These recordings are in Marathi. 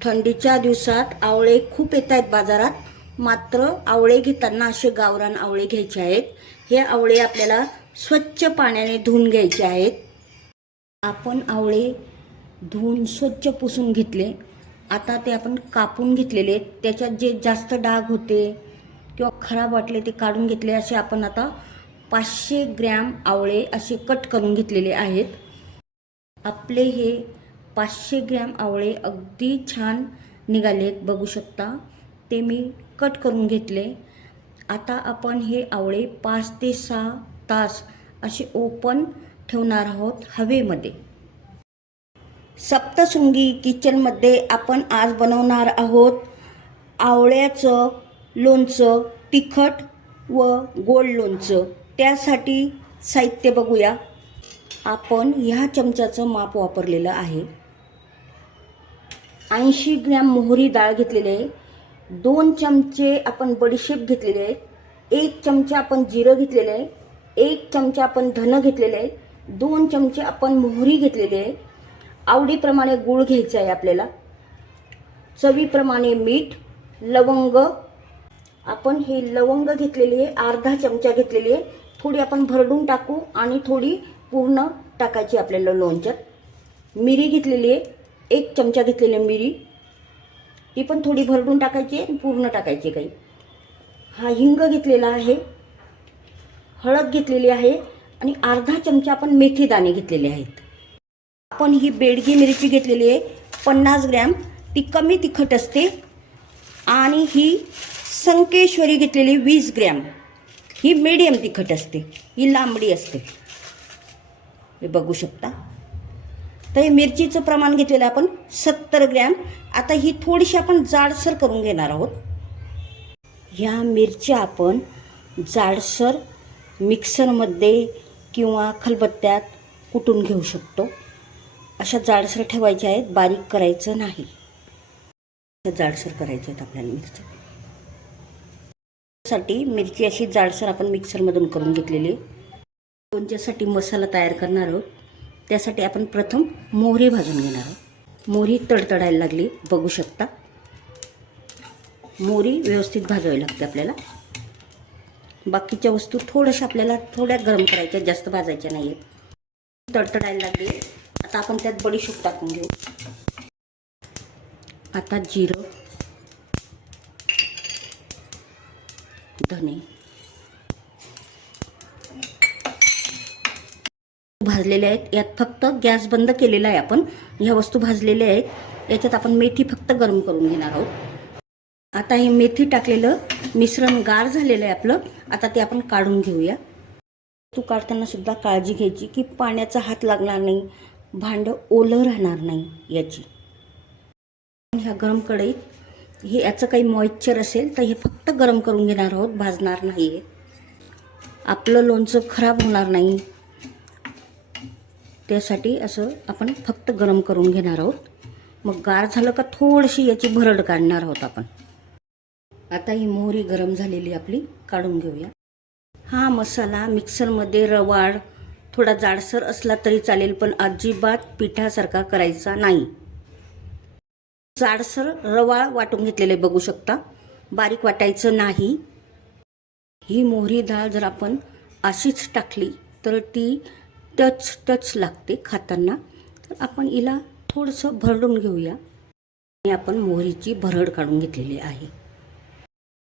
थंडीच्या दिवसात आवळे खूप येत आहेत बाजारात. मात्र आवळे घेताना असे गावरान आवळे घ्यायचे आहेत. हे आवळे आपल्याला स्वच्छ पाण्याने धुवून घ्यायचे आहेत. आपण आवळे धुवून स्वच्छ पुसून घेतले. आता ते आपण कापून घेतलेले आहेत. त्याच्यात जे जास्त डाग होते किंवा खराब वाटले ते काढून घेतले. असे आपण आता 500 ग्रॅम आवळे असे कट करून घेतलेले आहेत. आपले हे 500 ग्रॅम आवळे अगदी छान निघालेत, बघू शकता. ते मी कट करून घेतले. आता आपण हे आवळे 5 ते 6 तास असे ओपन ठेवणार आहोत हवेमध्ये. सप्तशृंगी किचनमध्ये आपण आज बनवणार आहोत आवळ्याचं लोणचं, तिखट व गोड लोणचं. त्यासाठी साहित्य बघूया. आपण ह्या चमच्याचं माप वापरलेलं आहे. 80 ग्रॅम मोहरी डाळ घेतलेली आहे. 2 चमचे आपण बडीशेप घेतलेले आहे. 1 चमचा आपण जिरं घेतलेलं आहे. 1 चमचा आपण धन घेतलेले आहे. 2 चमचे आपण मोहरी घेतलेली आहे. आवडीप्रमाणे गूळ घ्यायचा आहे आपल्याला. चवीप्रमाणे मीठ, लवंग. आपण हे लवंग घेतलेली आहे, अर्धा चमचा घेतलेली आहे. थोडी आपण भरडून टाकू आणि थोडी पूर्ण टाकायची आपल्याला लोणच्यात. मिरी घेतलेली आहे, 1 चमचा घेतलेली मिरी. ती पण थोडी भरडून टाकायची आणि पूर्ण टाकायची काही. हा हिंग घेतलेला आहे. हळद घेतलेली आहे आणि अर्धा चमचा आपण मेथी दाणे घेतलेले आहेत. आपण ही बेडगी मिरची घेतलेली आहे 50 ग्रॅम. ती कमी तिखट असते. आणि ही संकेश्वरी घेतलेली 20 ग्रॅम. ही मीडियम तिखट असते, ही लांबडी असते, हे बघू शकता. तर हे मिरचीचं प्रमाण घेतलेलं आपण 70 ग्रॅम. आता ही थोडीशी आपण जाडसर करून घेणार आहोत. ह्या मिरच्या आपण जाडसर मिक्सरमध्ये किंवा खलबत्त्यात कुटून घेऊ शकतो. अशा जाडसर ठेवायच्या आहेत, बारीक करायचं नाही. जाडसर करायचे आहेत आपल्याला मिरच्या. साठी मिरची अशी जाडसर आपण मिक्सरमधून करून घेतलेली. लोणच्यासाठी मसाला तयार करणार आहोत. त्यासाठी आपण प्रथम मोहरी भाजून घेणार आहोत. मोहरी तडतडायला लागली, बघू शकता. मोहरी व्यवस्थित भाजावी लागते आपल्याला. बाकीच्या वस्तू थोड्याशा आपल्याला थोड्या गरम करायच्या, जास्त भाजायच्या नाही आहेत. तडतडायला लागली. आता आपण त्यात बडीशेप टाकून घेऊ. आता जिरं, धने भाजलेले आहेत. यात फक्त गॅस बंद केलेला आहे आपण. ह्या वस्तू भाजलेल्या आहेत. याच्यात आपण मेथी फक्त गरम करून घेणार आहोत. आता हे मेथी टाकलेलं मिश्रण गार झालेलं आहे आपलं. आता ते आपण काढून घेऊया. वस्तू काढताना सुद्धा काळजी घ्यायची की पाण्याचा हात लागणार नाही, भांडं ओलं राहणार नाही याची. ह्या गरम कढईत हे याचं काही मॉइश्चर असेल तर हे फक्त गरम करून घेणार आहोत, भाजणार नाही आहे. आपलं लोणचं खराब होणार नाही त्यासाठी असं आपण फक्त गरम करून घेणार आहोत. मग गार झालं का थोडीशी याची भरड काढणार आहोत आपण. आता ही मोहरी गरम झालेली आपली काढून घेऊया. हा मसाला मिक्सरमध्ये रवाळ थोडा जाडसर असला तरी चालेल, पण अजिबात पिठासारखा करायचा नाही. जाडसर रवाळ वाटून घेतलेले बघू शकता, बारीक वाटायचं नाही. ही मोहरी डाळ जर आपण अशीच टाकली तर ती टच लागते खाताना. तर आपण हिला थोडंसं भरडून घेऊया. आणि आपण मोहरीची भरड काढून घेतलेली आहे.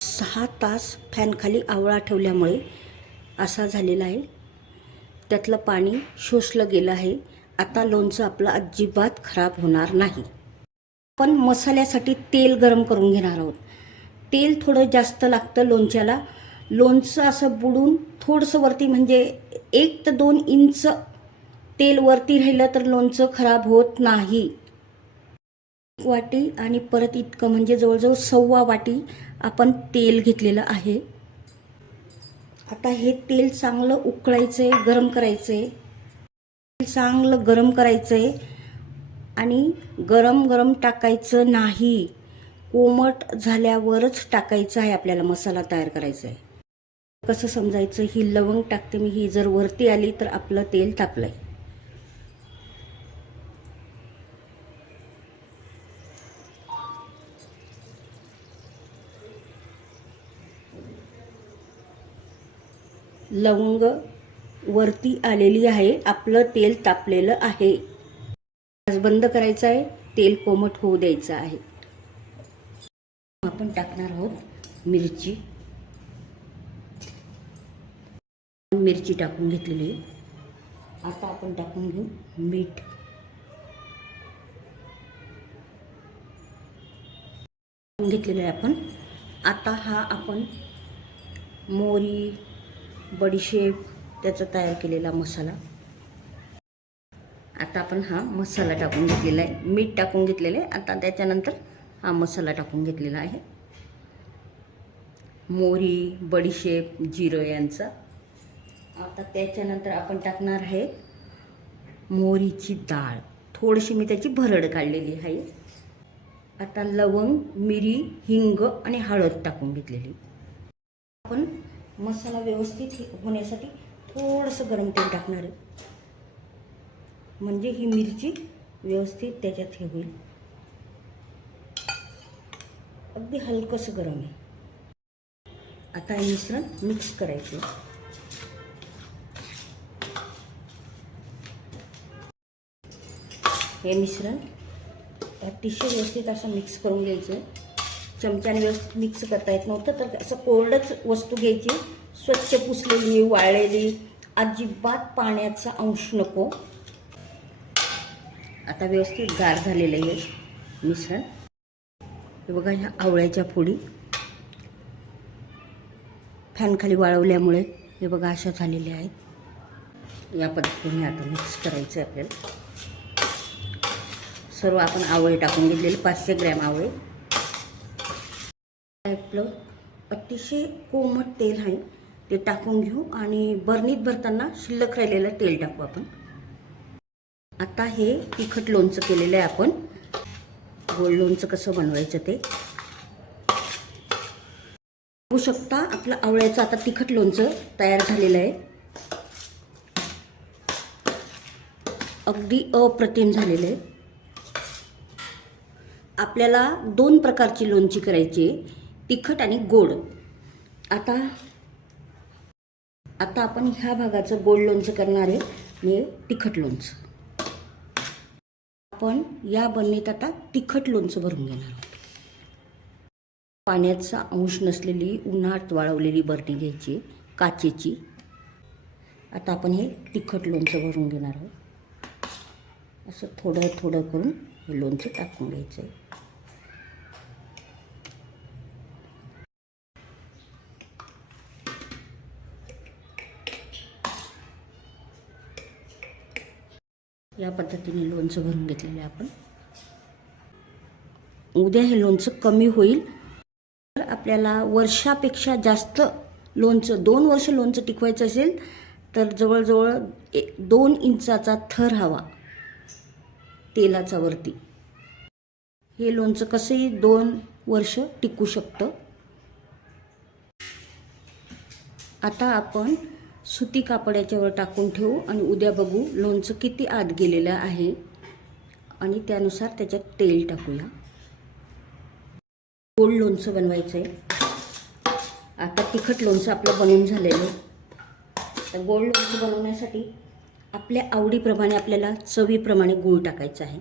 6 तास फॅनखाली आवळा ठेवल्यामुळे असा झालेला आहे. त्यातलं पाणी शोषलं गेलं आहे. आता लोणचं आपलं अजिबात खराब होणार नाही. आपण मसाल्यासाठी तेल गरम करून घेणार आहोत. तेल थोडं जास्त लागतं लोणच्याला. लोणचं असं बुडून थोडंसं वरती, म्हणजे 1 ते 2 इंच तेल वरती राहिलं तर लोणचं खराब होत नाही. 1 वाटी आणि परत इतकं म्हणजे जवळजवळ 1.25 वाटी आपण तेल घेतलेलं आहे. आता हे तेल चांगलं उकळायचंय, गरम करायचंय. चांगलं गरम करायचंय आणि गरम टाकायचं नाही. कोमट झाल्यावरच टाकायचं आहे आपल्याला. मसाला तयार करायचा आहे. कसं समजायचं, ही लवंग टाकते मी, ही जर वरती आली तर आपलं तेल तापलंय. लवंग वरती आलेली आहे. आपलं तेल तापलेलं आहे. गॅस बंद करायचा आहे. तेल कोमट होऊ द्यायचं आहे. आपण टाकणार आहोत मिरची. मिरची टाकून घेतलेली आहे. आता आपण टाकून घेऊ मीठ. घेतलेलं आहे आपण. आता हा आपण मोहरी, बडीशेप त्याचा तयार केलेला मसाला. आता आपण हा मसाला टाकून घेतलेला आहे. मीठ टाकून घेतलेलं आहे. आता त्याच्यानंतर हा मसाला टाकून घेतलेला आहे. मोहरी, बडीशेप, जिरं यांचा. आता त्याच्यानंतर आपण टाकणार आहे मोहरीची डाळ. थोडीशी मी त्याची भरड काढलेली आहे. आता लवंग, मिरी, हिंग आणि हळद टाकून घेतलेली. आपण मसाला व्यवस्थित होण्यासाठी थोडंसं गरम तेल टाकणार आहे. म्हणजे ही मिरची व्यवस्थित त्याच्यात हे होईल. अगदी हलकंसं गरम आहे. आता हे मिश्रण मिक्स करायचं. हे मिश्रण अतिशय व्यवस्थित असं मिक्स करून घ्यायचं. चमच्याने व्यवस्थित मिक्स करता येत नव्हतं तर असं कोरडंच वस्तू घ्यायची. स्वच्छ पुसलेली, वाळलेली, अजिबात पाण्याचा अंश नको. आता व्यवस्थित गार झालेलं आहे मिश्रण. हे बघा, ह्या आवळ्याच्या फोडी फॅनखाली वाळवल्यामुळे हे बघा अशा झालेल्या आहेत. या पद्धतीने आता मिक्स करायचं आहे आपल्याला. सर्व आपण आवळे टाकून घेतलेले 500 ग्रॅम आवळे. आपलं अतिशय कोमट तेल आहे ते टाकून घेऊ आणि बरणीत भरताना शिल्लक राहिलेलं तेल टाकू आपण. आता हे तिखट लोणचं केलेलं आहे आपण. गोड लोणचं कसं बनवायचं ते बघू शकता. आपलं आवळ्याचं आता तिखट लोणचं तयार झालेलं आहे. अगदी अप्रतिम झालेलं आहे. आपल्याला 2 प्रकारची लोणची करायची आहे, तिखट आणि गोड. आता आपण ह्या भागाचं गोड लोणचं करणार आहे आणि तिखट लोणचं. आपण या बरणीत आता तिखट लोणचं भरून घेणार आहोत. पाण्याचा अंश नसलेली उन्हात वाळवलेली बरणी घ्यायची, काचेची. आता आपण हे तिखट लोणचं भरून घेणार आहोत. असं थोडं थोडं करून हे लोणचं टाकून घ्यायचं आहे. या पद्धतीने लोणचं भरून घेतलेलं आहे आपण. उद्या हे लोणचं कमी होईल. तर आपल्याला वर्षापेक्षा जास्त लोणचं, 2 वर्ष लोणचं टिकवायचं असेल तर जवळजवळ 2 इंचाचा थर हवा तेलाचा वरती. हे लोणचं कसंही 2 वर्ष टिकू शकतं. आता आपण सुती कापड याच्यावर टाकून ठेवू आणि उद्या बघू लोणचं किती आत गेलेलं आहे आणि त्यानुसार त्याच्यात तेल टाकूया. गोड लोणचं बनवायचं आहे. आता तिखट लोणचं आपलं बनवून झालेलं आहे. तर गोड लोणचं बनवण्यासाठी आपल्या आवडीप्रमाणे, आपल्याला चवीप्रमाणे गूळ टाकायचा आहे.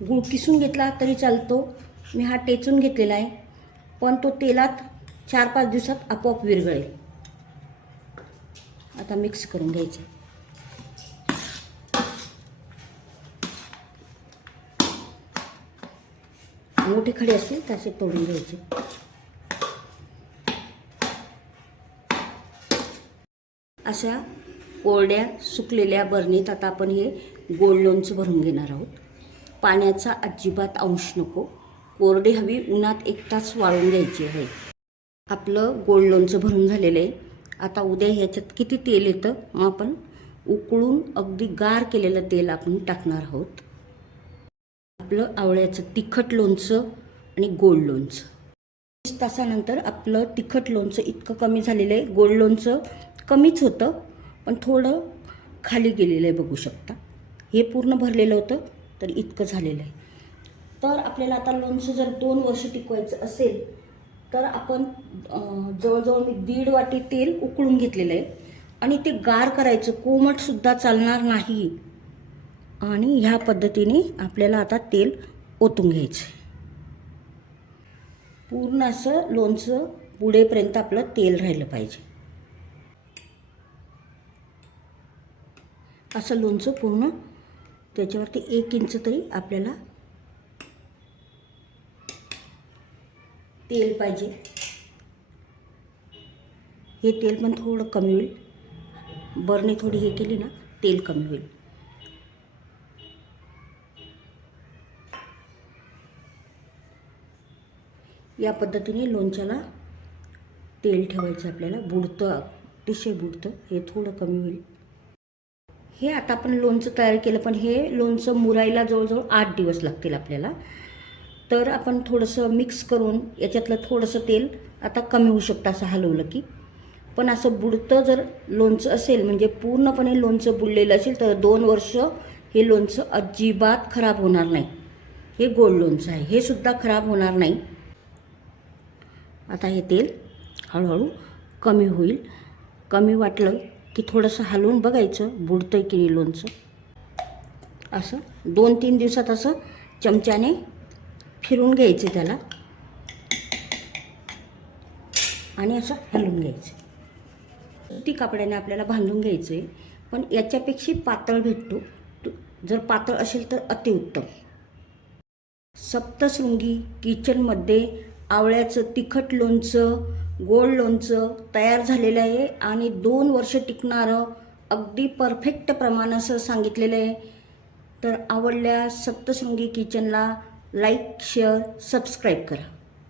गूळ किसून घेतला तरी चालतो. मी हा टेचून घेतलेला आहे, पण तो तेलात 4-5 दिवसात आपोआप विरघळेल. आता मिक्स करून घ्यायचं. मोठे खडे असतील तसे तोडून घ्यायचे. अशा कोरड्या सुकलेल्या बरणीत आता आपण हे गोड लोणचं भरून घेणार आहोत. पाण्याचा अजिबात अंश नको. कोरडी हवी, उन्हात 1 तास वाळून घ्यायची आहे. आपलं गोड लोणचं भरून झालेलं आहे. आता उद्या ह्याच्यात किती तेल येतं मग आपण उकळून अगदी गार केलेलं तेल आपण टाकणार आहोत. आपलं आवळ्याचं तिखट लोणचं आणि गोड लोणचं. 20 तासानंतर आपलं तिखट लोणचं इतकं कमी झालेलं आहे. गोड लोणचं कमीच होतं पण थोडं खाली गेलेलं आहे, बघू शकता. हे पूर्ण भरलेलं होतं तर इतकं झालेलं आहे. तर आपल्याला आता लोणचं जर 2 वर्ष टिकवायचं असेल तर आपण जवळजवळ मी 1.5 वाटी तेल उकळून घेतलेलं आहे आणि ते गार करायचं, कोमटसुद्धा चालणार नाही. आणि ह्या पद्धतीने आपल्याला आता तेल ओतून घ्यायचं. पूर्ण असं लोणचं बुडेपर्यंत आपलं तेल राहिलं पाहिजे. असं लोणचं पूर्ण त्याच्यावरती 1 इंच तरी आपल्याला तेल पाहिजे. हे तेल पण थोडं कमी होईल. बरणी थोडी हे केली ना, तेल कमी होईल. या पद्धतीने लोणच्याला तेल ठेवायचं आपल्याला. बुडतं, अतिशय बुडतं, हे थोडं कमी होईल. हे आता आपण लोणचं तयार केलं, पण हे लोणचं मुरायला जवळजवळ 8 दिवस लागतील आपल्याला. तर आपण थोडंसं मिक्स करून याच्यातलं थोडंसं तेल आता कमी होऊ शकतं असं हलवलं की. पण असं बुडतं जर लोणचं असेल, म्हणजे पूर्णपणे लोणचं बुडलेलं असेल, तर 2 वर्ष हे लोणचं अजिबात खराब होणार नाही. हे गोड लोणचं आहे, हे सुद्धा खराब होणार नाही. आता हे तेल हळूहळू कमी होईल. कमी वाटलं की थोडंसं हलवून बघायचं बुडतंय की नाही लोणचं. असं 2-3 दिवसात असं चमच्याने फिरून घ्यायचं त्याला आणि असं हलवून घ्यायचं. सुती कापडाने आपल्याला बांधून घ्यायचं आहे, पण याच्यापेक्षा पातळ भेटतो. जर पातळ असेल तर अतिउत्तम. सप्तशृंगी किचनमध्ये आवळ्याचं तिखट लोणचं, गोड लोणचं तयार झालेलं आहे आणि 2 वर्ष टिकणारं अगदी परफेक्ट प्रमाण असं सांगितलेलं आहे. तर आवडल्यास सप्तशृंगी किचनला लाईक, शेअर, सबस्क्राईब करा.